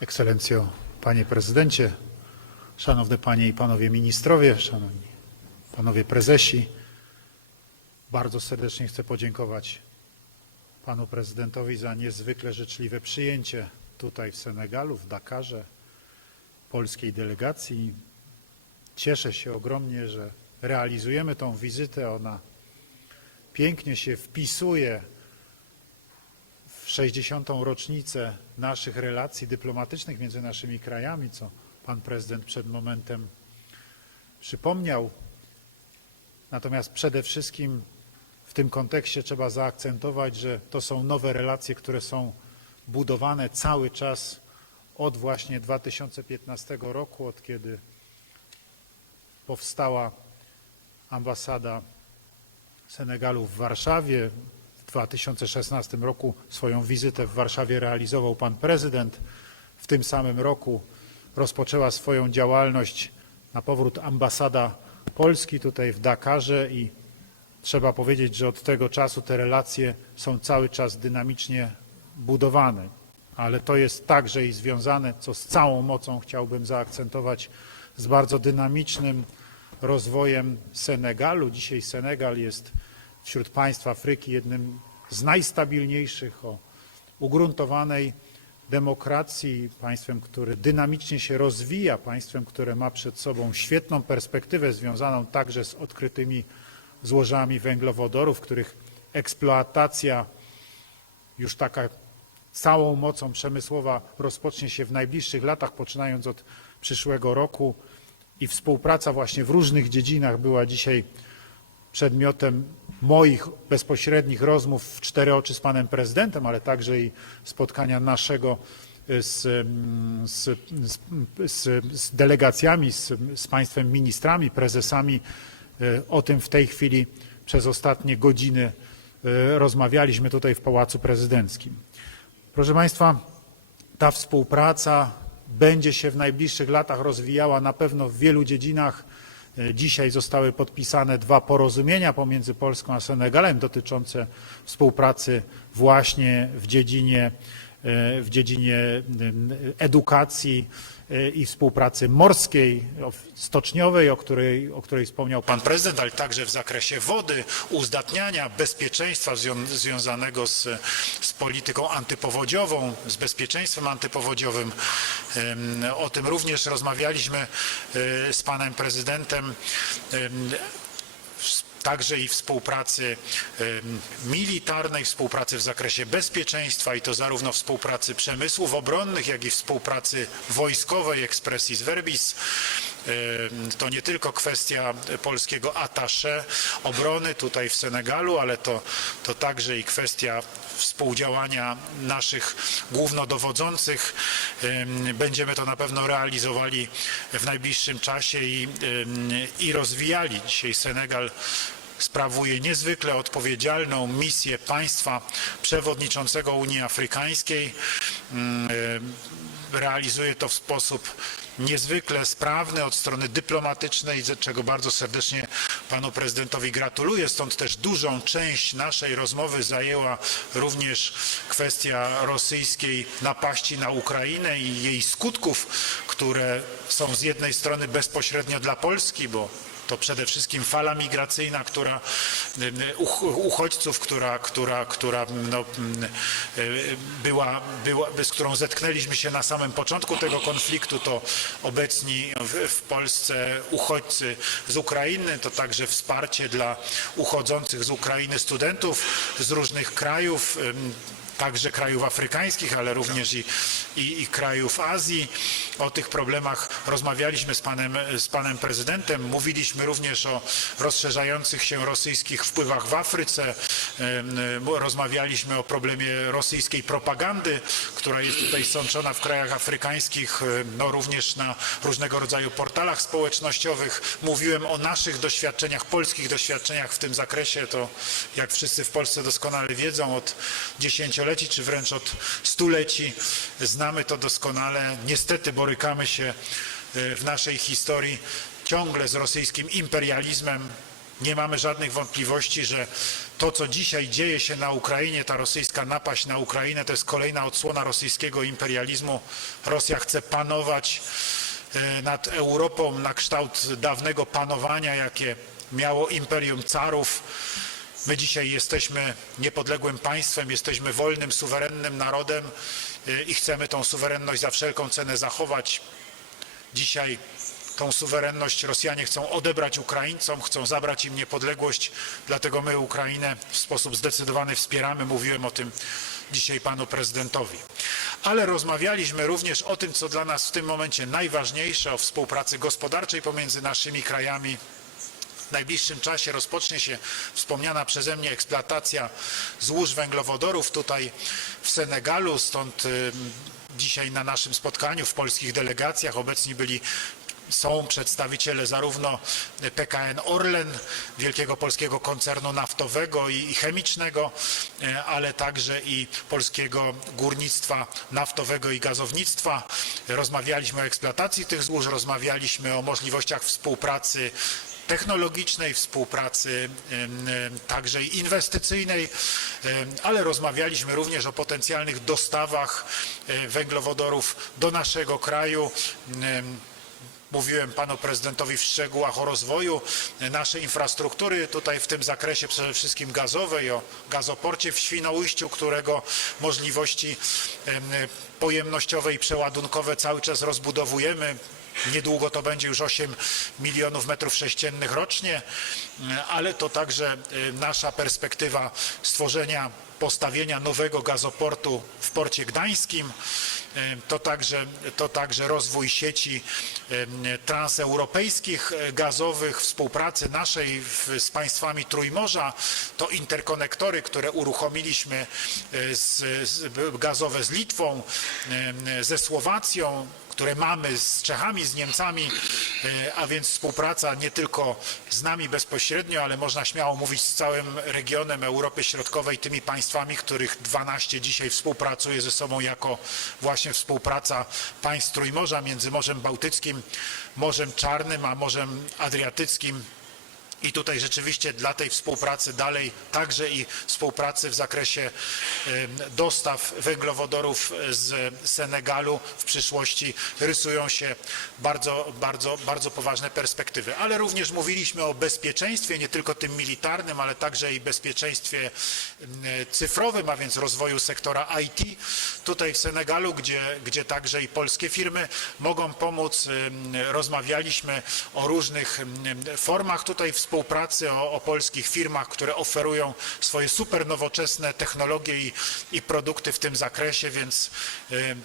Ekscelencjo, Panie Prezydencie, Szanowne Panie i Panowie Ministrowie, Szanowni Panowie Prezesi, bardzo serdecznie chcę podziękować Panu Prezydentowi za niezwykle życzliwe przyjęcie tutaj w Senegalu, w Dakarze, polskiej delegacji. Cieszę się ogromnie, że realizujemy tą wizytę. Ona pięknie się wpisuje 60. rocznicę naszych relacji dyplomatycznych między naszymi krajami, co pan prezydent przed momentem przypomniał. Natomiast przede wszystkim w tym kontekście trzeba zaakcentować, że to są nowe relacje, które są budowane cały czas od właśnie 2015 roku, od kiedy powstała ambasada Senegalu w Warszawie. W 2016 roku swoją wizytę w Warszawie realizował pan prezydent. W tym samym roku rozpoczęła swoją działalność na powrót ambasada Polski tutaj w Dakarze i trzeba powiedzieć, że od tego czasu te relacje są cały czas dynamicznie budowane. Ale to jest także i związane, co z całą mocą chciałbym zaakcentować, z bardzo dynamicznym rozwojem Senegalu. Dzisiaj Senegal jest wśród państw Afryki jednym z najstabilniejszych o ugruntowanej demokracji, państwem, które dynamicznie się rozwija, państwem, które ma przed sobą świetną perspektywę związaną także z odkrytymi złożami węglowodorów, których eksploatacja już taka całą mocą przemysłowa rozpocznie się w najbliższych latach, poczynając od przyszłego roku. I współpraca właśnie w różnych dziedzinach była dzisiaj przedmiotem moich bezpośrednich rozmów w cztery oczy z panem prezydentem, ale także i spotkania naszego z, mm, z, z, z, z delegacjami, z, z państwem ministrami, prezesami. E, O tym w tej chwili przez ostatnie godziny e, rozmawialiśmy tutaj w Pałacu Prezydenckim. Proszę Państwa, ta współpraca będzie się w najbliższych latach rozwijała na pewno w wielu dziedzinach. E, Dzisiaj zostały podpisane dwa porozumienia pomiędzy Polską a Senegalem dotyczące współpracy właśnie w dziedzinie, w dziedzinie edukacji e, i współpracy morskiej, stoczniowej, o której, o której wspomniał Pan Prezydent, ale także w zakresie wody, uzdatniania, bezpieczeństwa zwią- związanego z, z polityką antypowodziową, z bezpieczeństwem antypowodziowym. O tym również rozmawialiśmy e, z Panem Prezydentem. Także i współpracy militarnej, współpracy w zakresie bezpieczeństwa i to zarówno współpracy przemysłów obronnych, jak i współpracy wojskowej, expressis verbis. Em, To nie tylko kwestia polskiego attaché obrony tutaj w Senegalu, ale to, to także i kwestia współdziałania naszych głównodowodzących. Em, Będziemy to na pewno realizowali w najbliższym czasie i, em, i rozwijali. Dzisiaj Senegal sprawuje niezwykle odpowiedzialną misję państwa przewodniczącego Unii Afrykańskiej. Realizuje to w sposób niezwykle sprawny od strony dyplomatycznej, czego bardzo serdecznie panu prezydentowi gratuluję. Stąd też dużą część naszej rozmowy zajęła również kwestia rosyjskiej napaści na Ukrainę i jej skutków, które są z jednej strony bezpośrednio dla Polski, bo to przede wszystkim fala migracyjna, która y, uch- uchodźców, która, która, która no, y, była, była, z którą zetknęliśmy się na samym początku tego konfliktu, to obecni w, w Polsce uchodźcy z Ukrainy, to także wsparcie dla uchodzących z Ukrainy studentów z różnych krajów. Także krajów afrykańskich, ale również i, i, i krajów Azji. O tych problemach rozmawialiśmy z panem, z panem prezydentem. Mówiliśmy również o rozszerzających się rosyjskich wpływach w Afryce. Rozmawialiśmy o problemie rosyjskiej propagandy, która jest tutaj sączona w krajach afrykańskich, no również na różnego rodzaju portalach społecznościowych. Mówiłem o naszych doświadczeniach, polskich doświadczeniach w tym zakresie. To, jak wszyscy w Polsce doskonale wiedzą, od dziesięcioleci czy wręcz od stuleci znamy to doskonale. Niestety borykamy się e, w naszej historii ciągle z rosyjskim imperializmem, Nie mamy żadnych wątpliwości, że to, co dzisiaj dzieje się na Ukrainie, ta rosyjska napaść na Ukrainę, to jest kolejna odsłona rosyjskiego imperializmu. Rosja chce panować e, nad Europą na kształt dawnego panowania, jakie miało imperium carów. My dzisiaj jesteśmy niepodległym państwem, jesteśmy wolnym, suwerennym narodem e, i chcemy tą suwerenność za wszelką cenę zachować. Dzisiaj tą suwerenność Rosjanie chcą odebrać Ukraińcom, chcą zabrać im niepodległość, dlatego my Ukrainę w sposób zdecydowany wspieramy. Mówiłem o tym dzisiaj panu prezydentowi. Ale rozmawialiśmy również o tym, co dla nas w tym momencie najważniejsze, o współpracy gospodarczej pomiędzy naszymi krajami. W najbliższym czasie rozpocznie się wspomniana przeze mnie eksploatacja złóż węglowodorów tutaj w Senegalu, stąd y, dzisiaj na naszym spotkaniu w polskich delegacjach obecni byli są przedstawiciele zarówno PKN Orlen, wielkiego polskiego koncernu naftowego i, chemicznego, e, ale także i polskiego górnictwa naftowego i gazownictwa. Rozmawialiśmy o eksploatacji tych złóż, rozmawialiśmy o możliwościach współpracy technologicznej, współpracy także inwestycyjnej, ale rozmawialiśmy również o potencjalnych dostawach e, węglowodorów do naszego kraju. Em, Mówiłem panu prezydentowi w szczegółach o rozwoju naszej infrastruktury tutaj w tym zakresie przede wszystkim gazowej, o gazoporcie w Świnoujściu, którego możliwości em, pojemnościowe i przeładunkowe cały czas rozbudowujemy. Niedługo to będzie już 8 milionów metrów sześciennych rocznie, ale to także y, nasza perspektywa stworzenia, postawienia nowego gazoportu w porcie gdańskim. Y, To także, to także rozwój sieci y, transeuropejskich y, gazowych, współpracy naszej z państwami Trójmorza. To interkonektory, które uruchomiliśmy z, z, gazowe z Litwą, ze Słowacją, które mamy z Czechami, z Niemcami, e, a więc współpraca nie tylko z nami bezpośrednio, ale można śmiało mówić z całym regionem Europy Środkowej, tymi państwami, których 12 dzisiaj współpracuje ze sobą jako właśnie współpraca państw Trójmorza między Morzem Bałtyckim, Morzem Czarnym, a Morzem Adriatyckim. I tutaj rzeczywiście dla tej współpracy dalej, także i współpracy w zakresie dostaw węglowodorów z Senegalu w przyszłości rysują się bardzo, bardzo, bardzo poważne perspektywy. Ale również mówiliśmy o bezpieczeństwie, nie tylko tym militarnym, ale także i bezpieczeństwie cyfrowym, a więc rozwoju sektora IT tutaj w Senegalu, gdzie, gdzie także i polskie firmy mogą pomóc. Rozmawialiśmy o różnych formach tutaj współpracy, o, o polskich firmach, które oferują swoje super nowoczesne technologie i, i produkty w tym zakresie, więc em,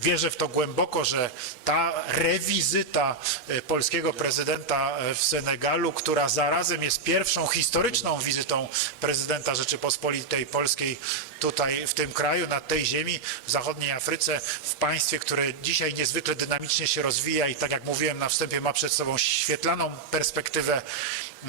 Wierzę w to głęboko, że ta rewizyta e, polskiego prezydenta e, w Senegalu, która zarazem jest pierwszą historyczną wizytą prezydenta Rzeczypospolitej Polskiej tutaj w tym kraju, na tej ziemi, w zachodniej Afryce, w państwie, które dzisiaj niezwykle dynamicznie się rozwija i tak jak mówiłem na wstępie ma przed sobą świetlaną perspektywę,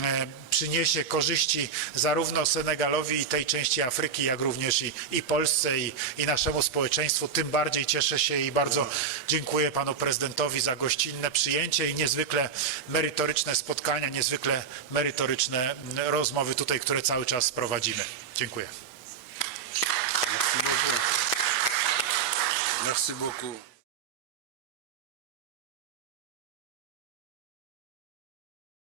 e, przyniesie korzyści zarówno Senegalowi i tej części Afryki, jak również i, i Polsce i, i naszemu społeczeństwu. Tym bardziej cieszę się i bardzo dziękuję panu prezydentowi za gościnne przyjęcie i niezwykle merytoryczne spotkania, niezwykle merytoryczne mm, rozmowy tutaj, które cały czas prowadzimy. Dziękuję. Merci beaucoup.